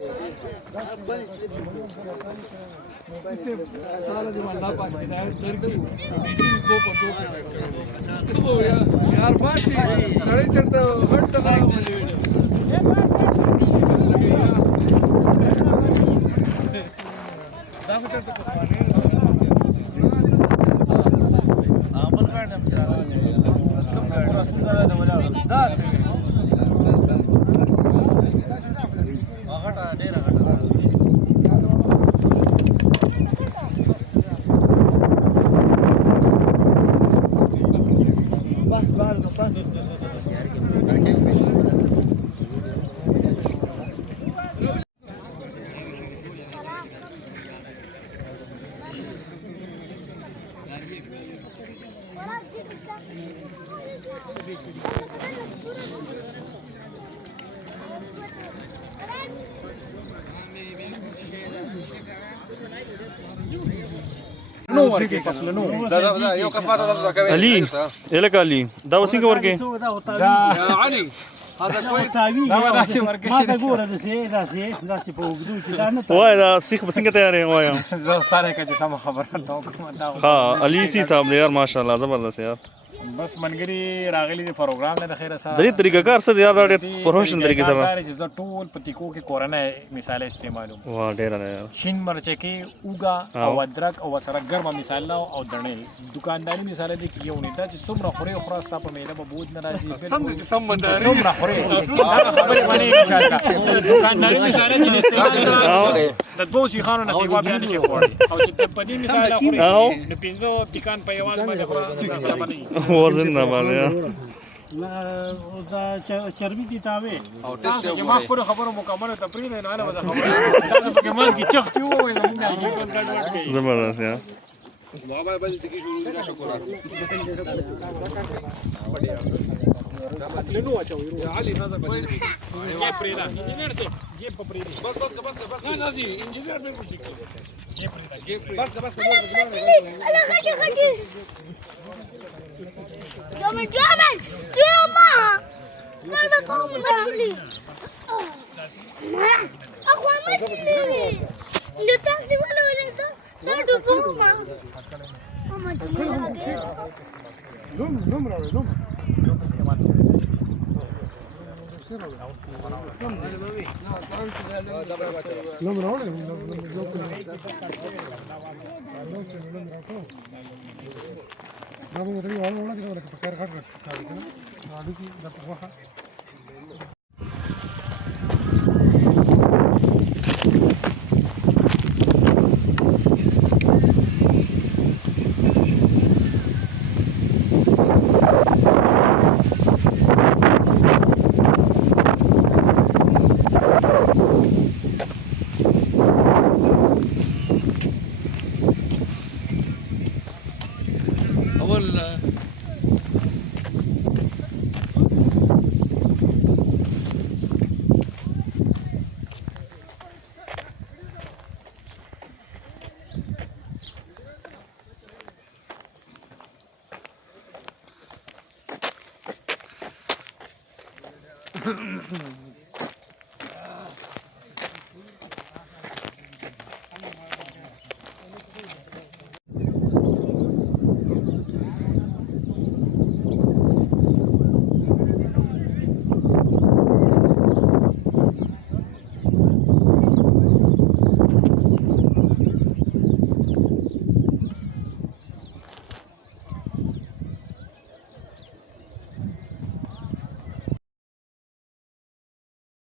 सारा दिन अल्लाह पाक की हिदायत करके मीटिंग दो पर दो तो यार बात साढ़े चढ़ता हट तक علي إلك علي دا وسنگ ورکه علي هذا كويس ما تقول هذا شيء بوجدو كده وای دا سیخ بسنگ تیار وایم زه ساره کې سم خبره دا کوم ها علي سی صاحب دی یار ماشاءالله زبردست یار بس منګري راغلي د پروګرام نه د خیره سره درې طریقه کار څه دی یار دا پروفیشنل طریقې سره دا چې زه ټول پتیکو کې کورنه مثال استعمالوم وا ډیر نه یار شین مرچ کې اوګا او ادرک او سره ګرمه مثال او دړنې دکانداري مثال دي کې یو نه دا چې څومره خوري خراسته په میله به بود نه راځي سم چې سمندري څومره خوري دا خبره باندې مثال دا دکانداري مثال دي استعمال د دوه شي خانو نصیب بیان شي خوري او چې په دې مثال خوري د پینځو ټکان په یوازې باندې خوري وزن نه باندې دا چربي دي تاوي او تاسو چې ما خپل خبرو مکمله تفریح نه انا ودا خبره دا په کې مازګي چختي وای نه نه زبردست یار بابا باندې تکي شروع دي شکر لنو اچو يا علي هذا بديل ये प्रेदा इंजीनियर से ये प्रेदा बस ना जी इंजीनियर बिल्कुल ठीक है ये प्रेदा बस Allah kaki kaki. Jaman jaman. Dia mah. Mana kamu maculi? Aku maculi. Luta si mana orang tu? Saya dukung mah. Maculi lagi. لوم راوي لوم